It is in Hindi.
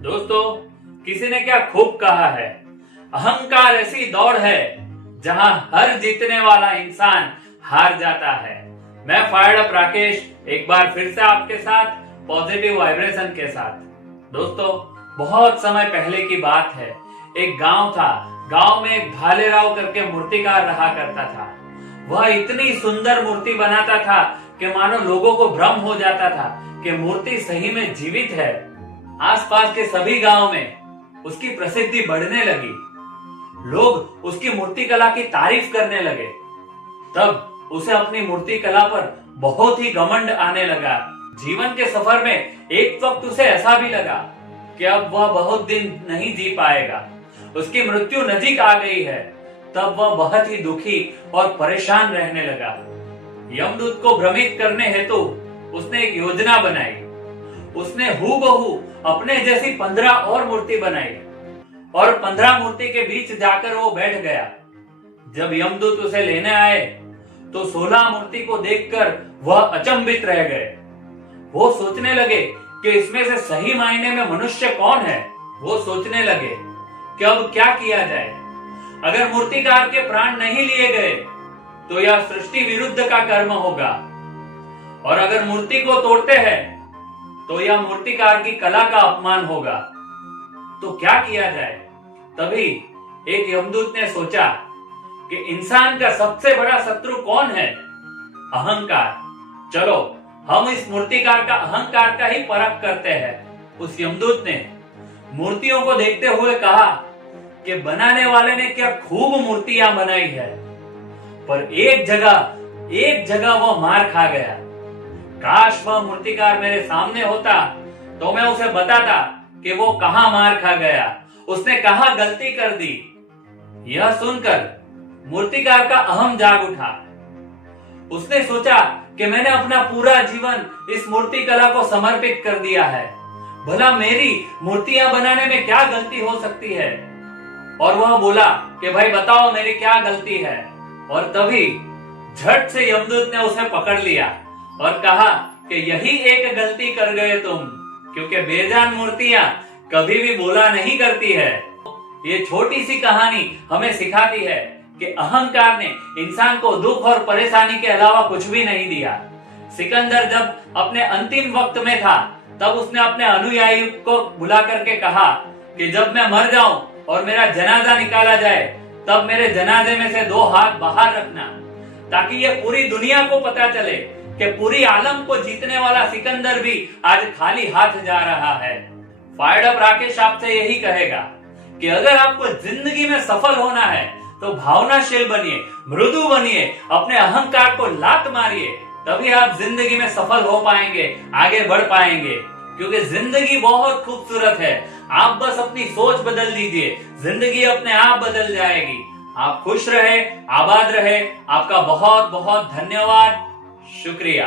दोस्तों, किसी ने क्या खूब कहा है, अहंकार ऐसी दौड़ है जहां हर जीतने वाला इंसान हार जाता है। मैं फायर्ड अप राकेश एक बार फिर से आपके साथ पॉजिटिव वाइब्रेशन के साथ। दोस्तों, बहुत समय पहले की बात है। एक गांव था। गांव में एक भालेराव करके मूर्तिकार रहा करता था। वह इतनी सुंदर मूर्ति बनाता था कि मानो लोगों को भ्रम हो जाता था कि मूर्ति सही में जीवित है। आसपास के सभी गांव में उसकी प्रसिद्धि बढ़ने लगी। लोग उसकी मूर्ति कला की तारीफ करने लगे। तब उसे अपनी मूर्ति कला पर बहुत ही घमंड आने लगा। जीवन के सफर में एक वक्त उसे ऐसा भी लगा कि अब वह बहुत दिन नहीं जी पाएगा, उसकी मृत्यु नजीक आ गई है। तब वह बहुत ही दुखी और परेशान रहने लगा। यमदूत को भ्रमित करने हेतु उसने एक योजना बनाई। उसने हूबहू अपने जैसी 15 और मूर्ति बनाई और 15 मूर्ति के बीच जाकर वो बैठ गया। जब यमदूत उसे लेने आए तो 16 मूर्ति को देखकर वह अचंभित रह गए। वो सोचने लगे कि इसमें से सही मायने में मनुष्य कौन है। वो सोचने लगे कि अब क्या किया जाए। अगर मूर्तिकार के प्राण नहीं लिए गए तो यह सृष्टि विरुद्ध का कर्म होगा, और अगर मूर्ति को तोड़ते हैं तो यह मूर्तिकार की कला का अपमान होगा। तो क्या किया जाए। तभी एक यमदूत ने सोचा कि इंसान का सबसे बड़ा शत्रु कौन है? अहंकार। चलो हम इस मूर्तिकार का अहंकार का ही परख करते हैं। उस यमदूत ने मूर्तियों को देखते हुए कहा कि बनाने वाले ने क्या खूब मूर्तियां बनाई है, पर एक जगह वो मार खा गया। काश वह मूर्तिकार मेरे सामने होता तो मैं उसे बताता कि वो कहां मार खा गया, उसने कहां गलती कर दी। यह सुनकर मूर्तिकार का अहम जाग उठा। उसने सोचा कि मैंने अपना पूरा जीवन इस मूर्ति कला को समर्पित कर दिया है, भला मेरी मूर्तियां बनाने में क्या गलती हो सकती है। और वह बोला कि भाई बताओ मेरी क्या गलती है। और तभी झट से यमदूत ने उसे पकड़ लिया और कहा कि यही एक गलती कर गए तुम, क्योंकि बेजान मूर्तियां कभी भी बोला नहीं करती है। ये छोटी सी कहानी हमें सिखाती है कि अहंकार ने इंसान को दुख और परेशानी के अलावा कुछ भी नहीं दिया। सिकंदर जब अपने अंतिम वक्त में था तब उसने अपने अनुयायी को बुला करके कहा कि जब मैं मर जाऊं और मेरा जनाजा निकाला जाए तब मेरे जनाजे में से 2 हाथ बाहर रखना, ताकि ये पूरी दुनिया को पता चले कि पूरी आलम को जीतने वाला सिकंदर भी आज खाली हाथ जा रहा है। फायर्ड अप राकेश आपसे यही कहेगा कि अगर आपको जिंदगी में सफल होना है तो भावनाशील बनिए, मृदु बनिए, अपने अहंकार को लात मारिए, तभी आप जिंदगी में सफल हो पाएंगे, आगे बढ़ पाएंगे। क्योंकि जिंदगी बहुत खूबसूरत है। आप बस अपनी सोच बदल दीजिए, जिंदगी अपने आप बदल जाएगी। आप खुश रहे, आबाद रहे। आपका बहुत बहुत धन्यवाद, शुक्रिया।